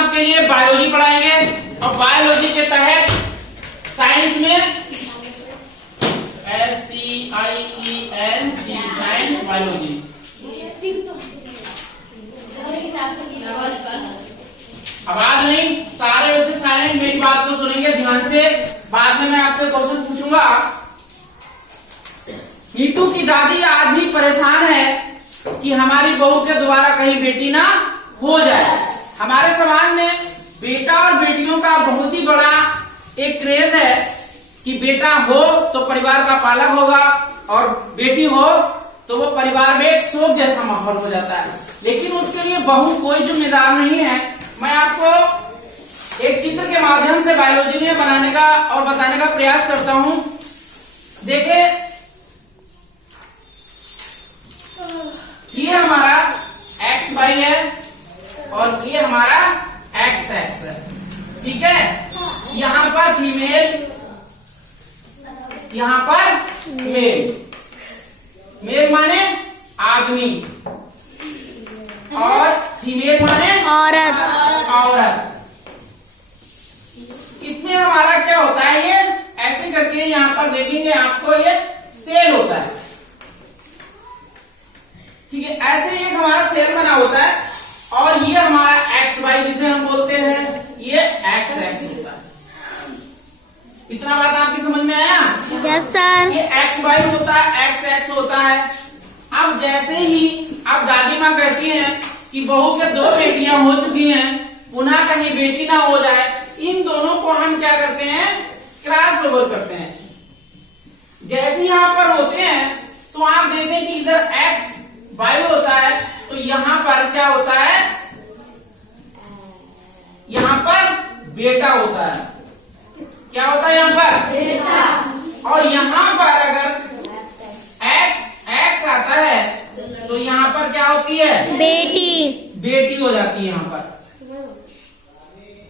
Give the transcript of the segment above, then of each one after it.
आपके लिए बायोलॉजी पढ़ाएंगे और बायोलॉजी के तहत साइंस में SCIENC साइंस बायोलॉजी। आवाज नहीं, सारे बच्चे साइलेंट, मेरी बात को सुनेंगे ध्यान से। बाद में मैं आपसे क्वेश्चन पूछूंगा। नीतू की दादी आज भी परेशान है कि हमारी बहू के द्वारा कहीं बेटी ना हो जाए। हमारे समाज में बेटा और बेटियों का बहुत ही बड़ा एक क्रेज है कि बेटा हो तो परिवार का पालक होगा और बेटी हो तो वो परिवार में एक शोक जैसा माहौल हो जाता है। लेकिन उसके लिए बहू कोई जिम्मेदार नहीं है। मैं आपको एक चित्र के माध्यम से बायोलॉजी में बनाने का और बताने का प्रयास करता हूं। देखिए, ये हमारा एक्स वाई है और ये हमारा एक्स एक्स है, ठीक है। यहाँ पर फीमेल, यहाँ पर मेल। मेल माने आदमी और फीमेल माने औरत। औरत। इसमें हमारा क्या होता है, ये ऐसे करके यहाँ पर देखेंगे आपको ये सेल होता है, ठीक है। ऐसे एक हमारा सेल बना होता है और ये हमारा एक्स वाई जिसे हम बोलते हैं, ये एक्स एक्स होता है। इतना बात आपकी समझ में आया? Yes sir. ये एक्स वाई होता है, एक्स एक्स होता है। अब जैसे ही अब दादी माँ कहती हैं कि बहू के 2 बेटियां हो चुकी हैं, पुनः कहीं बेटी ना हो जाए, इन दोनों को हम क्या करते हैं, क्रॉस ओवर करते हैं। जैसे यहाँ पर होते हैं तो आप देखें कि इधर एक्स वाई होता है तो यहाँ पर क्या होता है, यहाँ पर बेटा होता है। क्या होता है यहाँ पर? बेटा। और यहाँ पर अगर एक्स एक्स आता है तो यहाँ पर क्या होती है? बेटी। बेटी हो जाती है।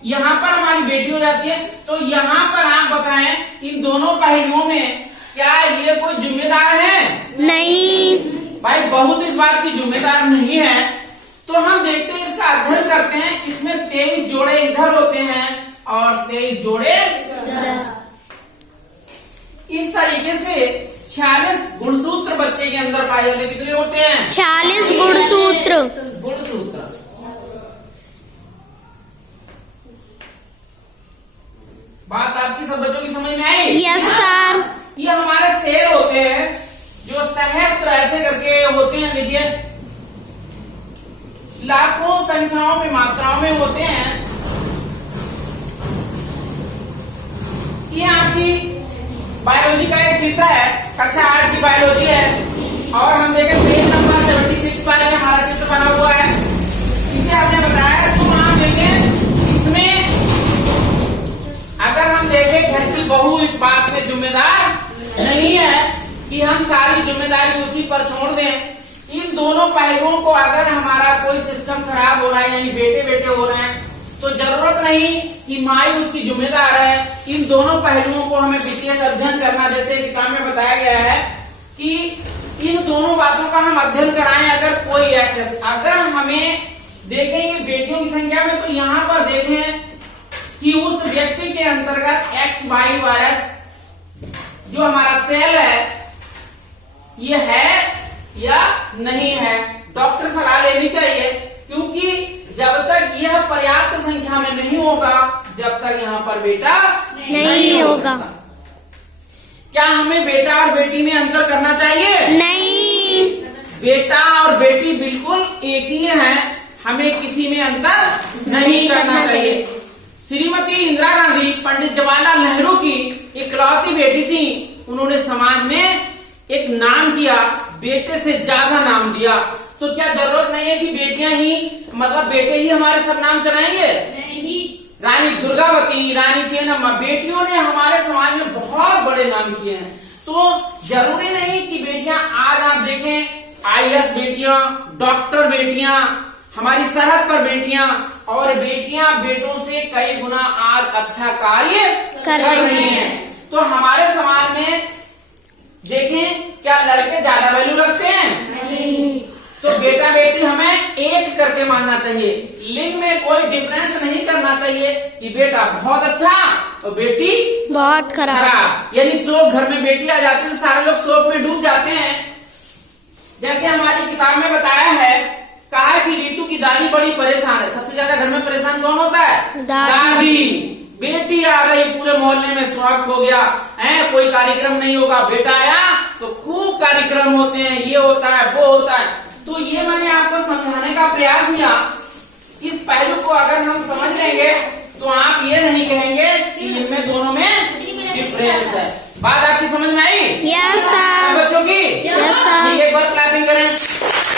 यहाँ पर हमारी बेटी हो जाती है। तो यहाँ पर आप बताएं, इन दोनों पहलुओं में क्या ये कोई जिम्मेदार है? नहीं भाई, बहुत इस बात की जिम्मेदार नहीं है। तो हम देखते हैं, इसका अध्ययन करते हैं। इसमें 23 जोड़े इधर होते हैं और 23 जोड़े इस तरीके से 46 गुणसूत्र बच्चे के अंदर पाए जाते हैं। कितने होते हैं? 46 गुणसूत्र। गुणसूत्र। बात आपकी सब बच्चों की समझ में आई? Yes sir. ये हमारे सेल होते हैं जो सहस्त्र ऐसे करके होते हैं। देखिए, लाखों संख्याओं में, मात्राओं में होते हैं। ये आपकी बायोलॉजी का एक चित्र है, कक्षा 8 की बायोलॉजी है और हम देखें पेज नंबर 76 पर हमारा चित्र बना हुआ है। इसे हमने बताया। तो आप देखें, इसमें अगर हम देखें, घर की बहू इस बात में जिम्मेदार नहीं है कि हम सारी जिम्मेदारी उसी पर छोड़ दें। इन दोनों पहलुओं को अगर हमारा कोई सिस्टम खराब हो रहा है, यानी बेटे बेटे हो रहे हैं, तो जरूरत नहीं कि माई उसकी जिम्मेदार है। इन दोनों पहलुओं को हमें विशेष अध्ययन करना, जैसे किताब में बताया गया है कि इन दोनों बातों का हम अध्ययन कराएं। अगर कोई एक्सेस, अगर हमें देखें ये बेटियों की संख्या में, तो यहाँ पर देखें कि उस व्यक्ति के अंतर्गत एक्स वाई वायरस जो हमारा सेल है, ये है या नहीं है। डॉक्टर सलाह लेनी चाहिए, क्योंकि जब तक यह पर्याप्त संख्या में नहीं होगा, जब तक यहाँ पर बेटा नहीं होगा। क्या हमें बेटा और बेटी में अंतर करना चाहिए? नहीं। बेटा और बेटी बिल्कुल एक ही हैं, हमें किसी में अंतर नहीं करना चाहिए। श्रीमती इंदिरा गांधी पंडित जवाहरलाल नेहरू की इकलौती बेटी थी। उन्होंने समाज में एक नाम किया, बेटे से ज्यादा नाम दिया। तो क्या जरूरत नहीं है कि बेटियां ही, मतलब बेटे ही हमारे सब नाम चलाएंगे? नहीं। रानी दुर्गावती, रानी चेन्नम्मा, बेटियों ने हमारे समाज में बहुत बड़े नाम किए हैं। तो जरूरी नहीं कि बेटियां, आज आप देखें IAS बेटियां, डॉक्टर बेटियां, हमारी सरहद पर बेटियां, और बेटियां बेटों से कई गुना आज अच्छा कार्य कर रही हैं। तो हमारे समाज में देखें, क्या लड़के ज्यादा वैल्यू रखते हैं? तो बेटा बेटी हमें एक करके मानना चाहिए। लिंग में कोई डिफरेंस नहीं करना चाहिए कि बेटा बहुत अच्छा और बेटी बहुत खराब। खराब। यानी शोक घर में बेटी आ जाती है तो सारे लोग शोक में डूब जाते हैं। जैसे हमारी किताब में बताया है, कहा कि रीतू की दादी बड़ी परेशान है। सबसे ज्यादा घर में परेशान कौन होता है? दादी। बेटी आ गई, पूरे मोहल्ले में स्वागत हो गया है, कोई कार्यक्रम नहीं होगा, बेटा आया तो खूब कार्यक्रम होते हैं, ये होता है वो होता है। तो ये मैंने आपको समझाने का प्रयास किया। इस पहलू को अगर हम समझ लेंगे तो आप ये नहीं कहेंगे कि इनमें दोनों में डिफरेंस है। बात आपकी समझ में आई? Yes sir. बच्चों की? Yes sir. एक बार